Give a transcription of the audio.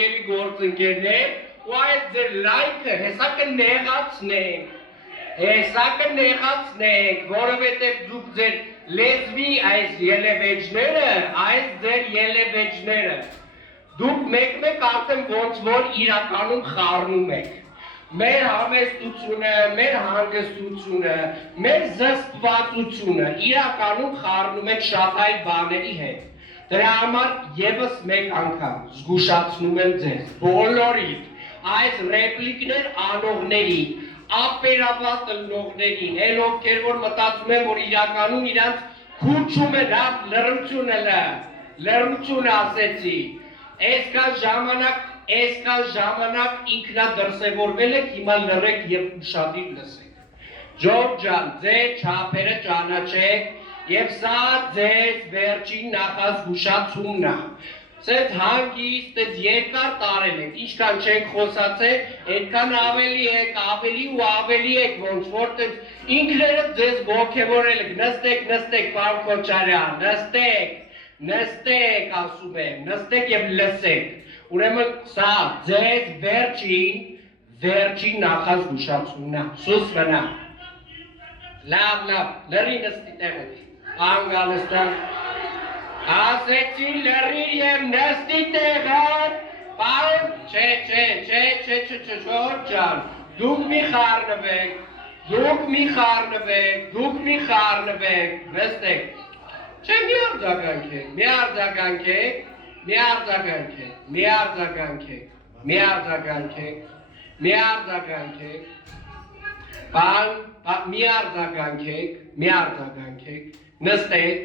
հարգելի գործընկերներ, ու այդ ձեր լայքը հեսա կնեղացնենք, որովհետև դուք ձեր լեզվի այս ելևեջները, դուք մեկ-մեկ արդեն ոնց որ իրականում խառնում եք։ Մեր համեստությունը, մեր հանգստությունը, մեր զսպվածությունը իրականում խառնում եք շատ այլ բաների հետ։ Դրա համար ևս մեկ անգամ զգուշացնում եմ ձեզ, բոլորիդ, այս ռեպլիկներ անողների, ապերավատ ըլնողներին, էլ ովքեր որ մտածում են, որ իրականում իրանց քուչում է լռությունը ասեցի, այսքան ժամանակ ինքնադրսևորվել եք, հիմա լռեք և ուշադիր լսեք։ Ջորջ ջան, ձեր չափերը ճանաչեք և սա ձեզ վերջին նախազգուշացումն է։ Սենց հանգիստ, սենց երկար տարել եք, ինչքան չեք խոսացել, այդքան ավելի եք, ոնց որ ինքներդ ձեզ ոգևորել եք, նստեք, պարոն Քոչարյան, նստեք, ասում եմ, նստեք և լսեք։ Ուրեմն սա ձեզ վերջին նախազգուշացումն է, սուս մնա։ Լավ, լրի նստի տեղը, անգալստան։ Ասեցի լրիր և նստի տեղը, պարոն, չէ, Ջորջ ջան, դուք մի խառնվեք, նստեք, չէ, մի արձագանքեք, նստեք,